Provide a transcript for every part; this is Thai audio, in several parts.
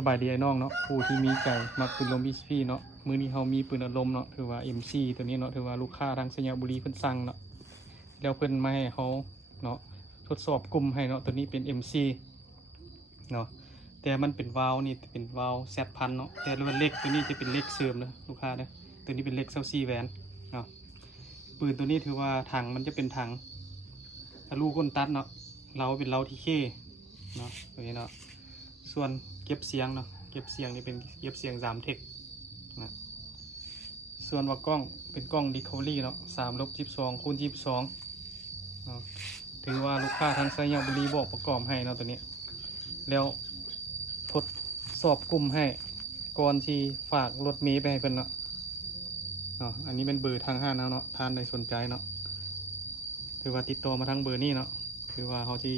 สบายดีไอ้น้องเนาะผู้ที่มีใจมักปืนลม BCP เนาะมื้อนี้เขามีปืนอารมณ์เนาะถือว่า MC ตัวนี้เนาะถือว่าลูกค้าทางสยามบุรีเพิ่นสั่งเนาะแล้วเพิ่นมาให้เขาเนาะทดสอบกลุ่มให้เนาะตัวนี้เป็น MC เนาะแต่มันเป็นวาล์วนี่เป็นวาล์ว Z1000 เนาะแต่เล็กตัวนี้จะเป็นเล็กเสริมนะลูกค้าเด้อตัวนี้เป็นเล็ก24แหวนเนาะปืนตัวนี้ถือว่าถังมันจะเป็นถังทะลุก้นตัดเนาะเราเป็นเราที่เคเนาะตัวนี้เนาะส่วนเก็บเสียงเนาะเก็บเสียงนี่เป็นเก็บเสียง3 เทคนะส่วนว่ากล้องเป็นกล้อง Recovery เนาะ3-12x22เนาะถือว่าลูกค้าทางสยามบุรีบอกประกอบให้เนาะตัวนี้แล้วทดสอบกลุ่มให้ก่อนที่ฝากรถเมล์ไปให้เพิ่นเนาะอันนี้เป็นเบอร์ทางห้างเนาะท่านใดสนใจเนาะถือว่าติดต่อมาทางเบอร์นี้เนาะถือว่าเขาที่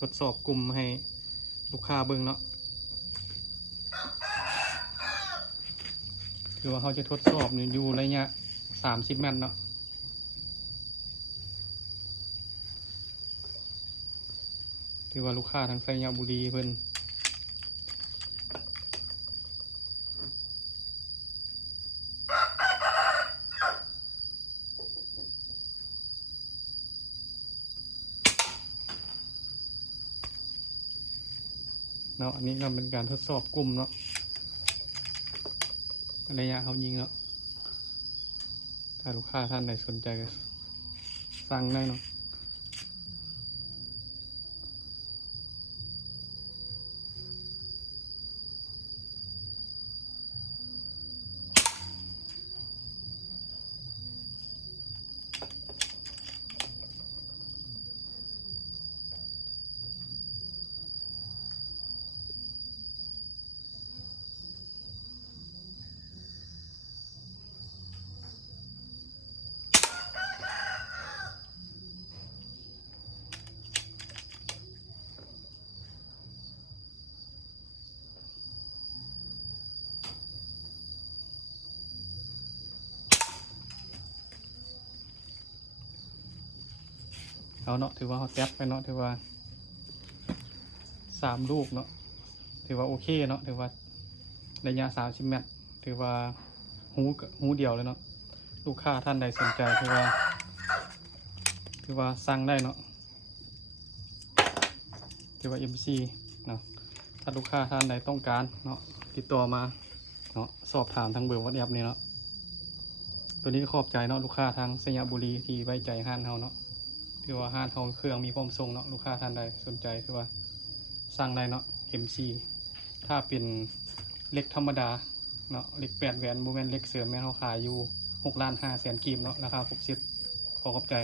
ทดสอบกลุ่มให้ลูกค้าเบิ่งเนาะถือว่าเขาจะทดสอบอยู่ระยะ30 เมตรเนาะถือว่าลูกค้าทางสยามบุรีเพิ่นเนาะอันนี้ก็เป็นการทดสอบกลุ่มเนาะระยะเขายิงเนาะถ้าลูกค้าท่านใดสนใจก็สั่งได้เนาะเอาเนาะถือว่าเขาแท็บไปเนาะถือว่า3 ลูกเนาะถือว่าโอเคเนาะถือว่าระยะ30 เมตรถือว่าหูเดียวเลยเนาะลูกค้าท่านใดสนใจถือว่าสั่งได้เนาะถือว่า MC เนาะถ้าลูกค้าท่านใดต้องการเนาะติดต่อมาเนาะสอบถามทางเบอร์WhatsAppนี่เนาะตัวนี้ขอบใจเนาะลูกค้าทางสยามบุรีที่ไว้ใจห้านเฮาเนาะถือว่าห้านเขาเครื่องมีพร้อมส่งเนาะลูกค้าท่านใดสนใจถือว่าสั่งได้เนาะ MC ถ้าเป็นเล็กธรรมดาเนาะเล็ก8 แหวนโมเมนต์เล็กเสริมแม่เขาขายอยู่6,500,000 กีบเนาะราคา60ขอขอบใจ